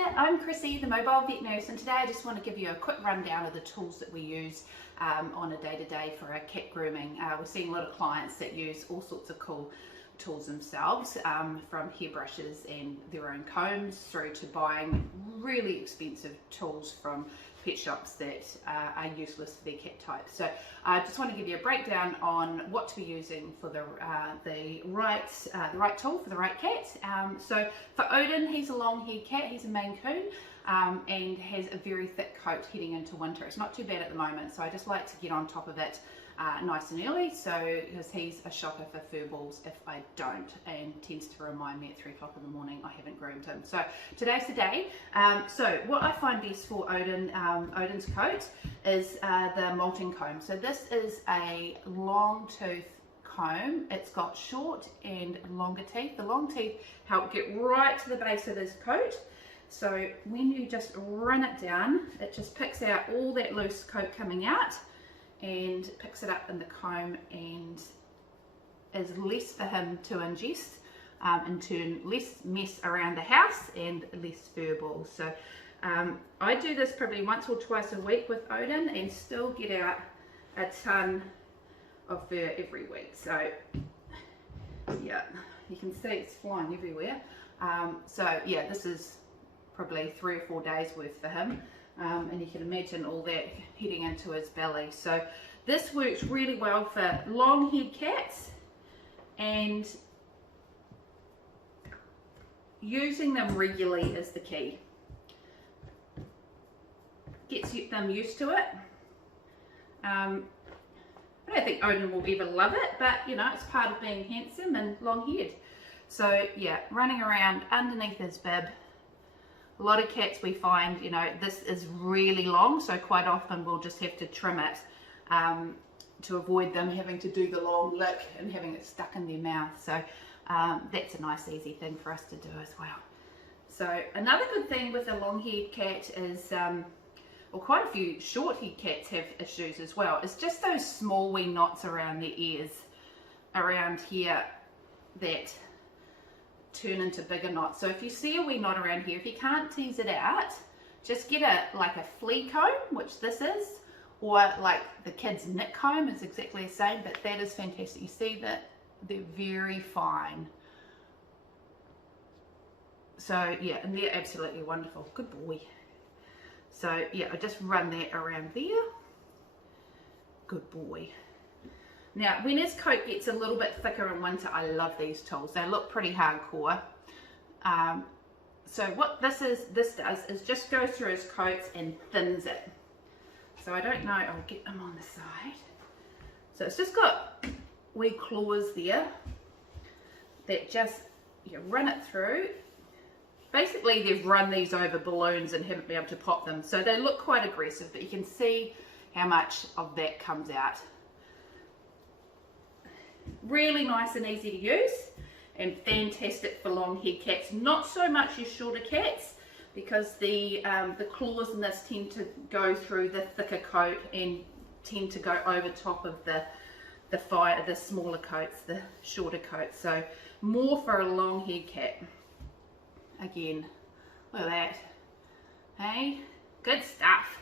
there, I'm Chrissy, the mobile vet nurse, and today I just want to give you a quick rundown of the tools that we use on a day-to-day for our cat grooming. We're seeing a lot of clients that use all sorts of cool tools themselves, from hairbrushes and their own combs through to buying really expensive tools from pet shops that are useless for their cat type. So I just want to give you a breakdown on what to be using for the right tool for the right cat. So for Oden, he's a long-haired cat, he's a Maine Coon, and has a very thick coat heading into winter. It's not too bad at the moment, so I just like to get on top of it nice and early, so because he's a shocker for fur balls if I don't, and tends to remind me at 3 o'clock in the morning I haven't groomed him. So today's the day. So what I find best for Oden, Oden's coat is the molting comb. So this is a long tooth comb. It's got short and longer teeth. The long teeth help get right to the base of his coat. So when you just run it down, it just picks out all that loose coat coming out and picks it up in the comb, and is less for him to ingest, in turn less mess around the house and less fur balls. So I do this probably once or twice a week with Oden and still get out a ton of fur every week. So yeah, you can see it's flying everywhere. So yeah, this is probably 3 or 4 days worth for him. And you can imagine all that heading into his belly. So this works really well for long-haired cats, and using them regularly is the key. Gets them used to it. I don't think Oden will ever love it, but you know, it's part of being handsome and long-haired. So yeah, running around underneath his bib. A lot of cats we find, you know, this is really long, so quite often we'll just have to trim it to avoid them having to do the long lick and having it stuck in their mouth. So that's a nice easy thing for us to do as well. So another good thing with a long-haired cat is, well, quite a few short-haired cats have issues as well, is just those small wee knots around their ears, around here, that turn into bigger knots. So if you see a wee knot around here, if you can't tease it out, just get like a flea comb, which this is, or like the kids' knit comb is exactly the same, but that is fantastic. You see that they're very fine. So yeah, and they're absolutely wonderful. Good boy. So yeah, I just run that around there. Good boy. Now, when his coat gets a little bit thicker in winter, I love these tools. They look pretty hardcore. So what this does is just go through his coats and thins it. So I don't know, I'll get them on the side. So it's just got wee claws there that just, you run it through. Basically, they've run these over balloons and haven't been able to pop them. So they look quite aggressive, but you can see how much of that comes out. Really nice and easy to use, and fantastic for long-haired cats. Not so much your shorter cats, because the claws in this tend to go through the thicker coat and tend to go over top of the smaller coats, the shorter coats. So more for a long-haired cat. Again, look at that. Hey, good stuff.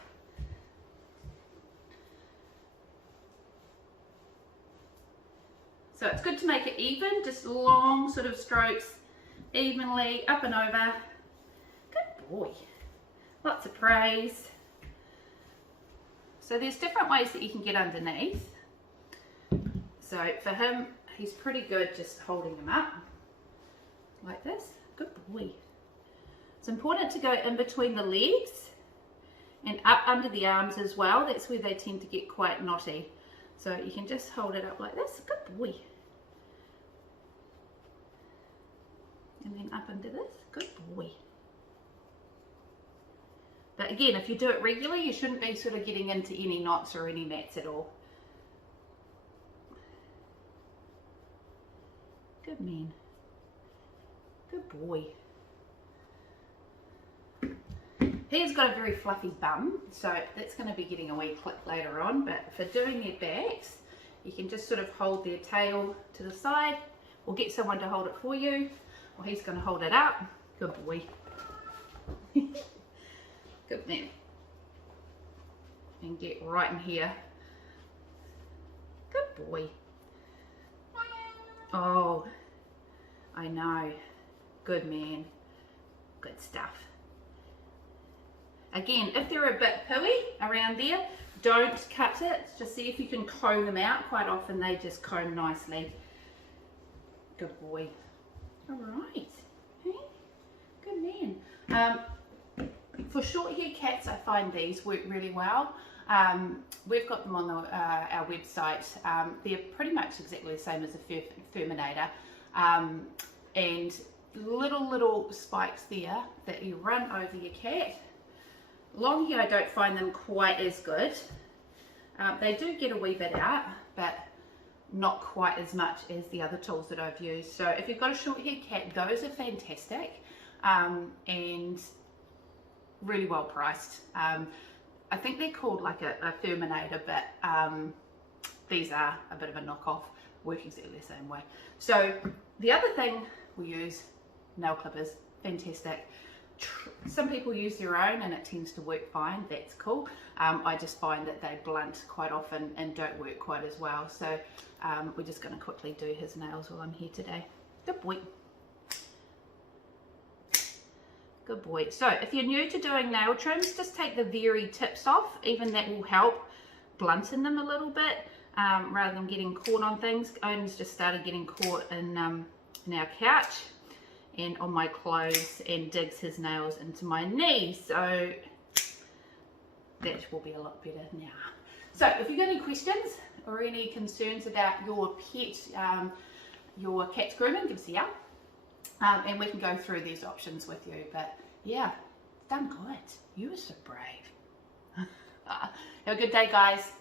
So it's good to make it even, just long sort of strokes, evenly, up and over. Good boy. Lots of praise. So there's different ways that you can get underneath. So for him, he's pretty good just holding him up like this. Good boy. It's important to go in between the legs and up under the arms as well. That's where they tend to get quite knotty. So you can just hold it up like this. Good boy. And then up into this. Good boy. But again, if you do it regularly, you shouldn't be sort of getting into any knots or any mats at all. Good man. Good boy. He's got a very fluffy bum, so that's going to be getting a wee clip later on, but for doing their backs, you can just sort of hold their tail to the side, or get someone to hold it for you, or he's going to hold it up. Good boy. Good man. And get right in here. Good boy. Oh, I know. Good man. Good stuff. Again, if they're a bit pooey around there, don't cut it. Just see if you can comb them out. Quite often they just comb nicely. Good boy. All right. Hey? Good man. For short hair cats, I find these work really well. We've got them on our website. They're pretty much exactly the same as a Furminator. And little spikes there that you run over your cat. Long hair, I don't find them quite as good. They do get a wee bit out, but not quite as much as the other tools that I've used. So if you've got a short hair cat, those are fantastic and really well priced. I think they're called like a Furminator, but these are a bit of a knockoff, work exactly the same way. So the other thing we use, nail clippers, fantastic. Some people use their own and it tends to work fine, that's cool. I just find that they blunt quite often and don't work quite as well. So we're just going to quickly do his nails while I'm here today. Good boy. Good boy. So if you're new to doing nail trims, just take the very tips off. Even that will help blunten them a little bit rather than getting caught on things. Oden's just started getting caught in our couch and on my clothes and digs his nails into my knee, so that will be a lot better now. So if you've got any questions or any concerns about your pet, your cat's grooming, give us a yell and we can go through these options with you. But yeah, done good. You were so brave. Have a good day, guys.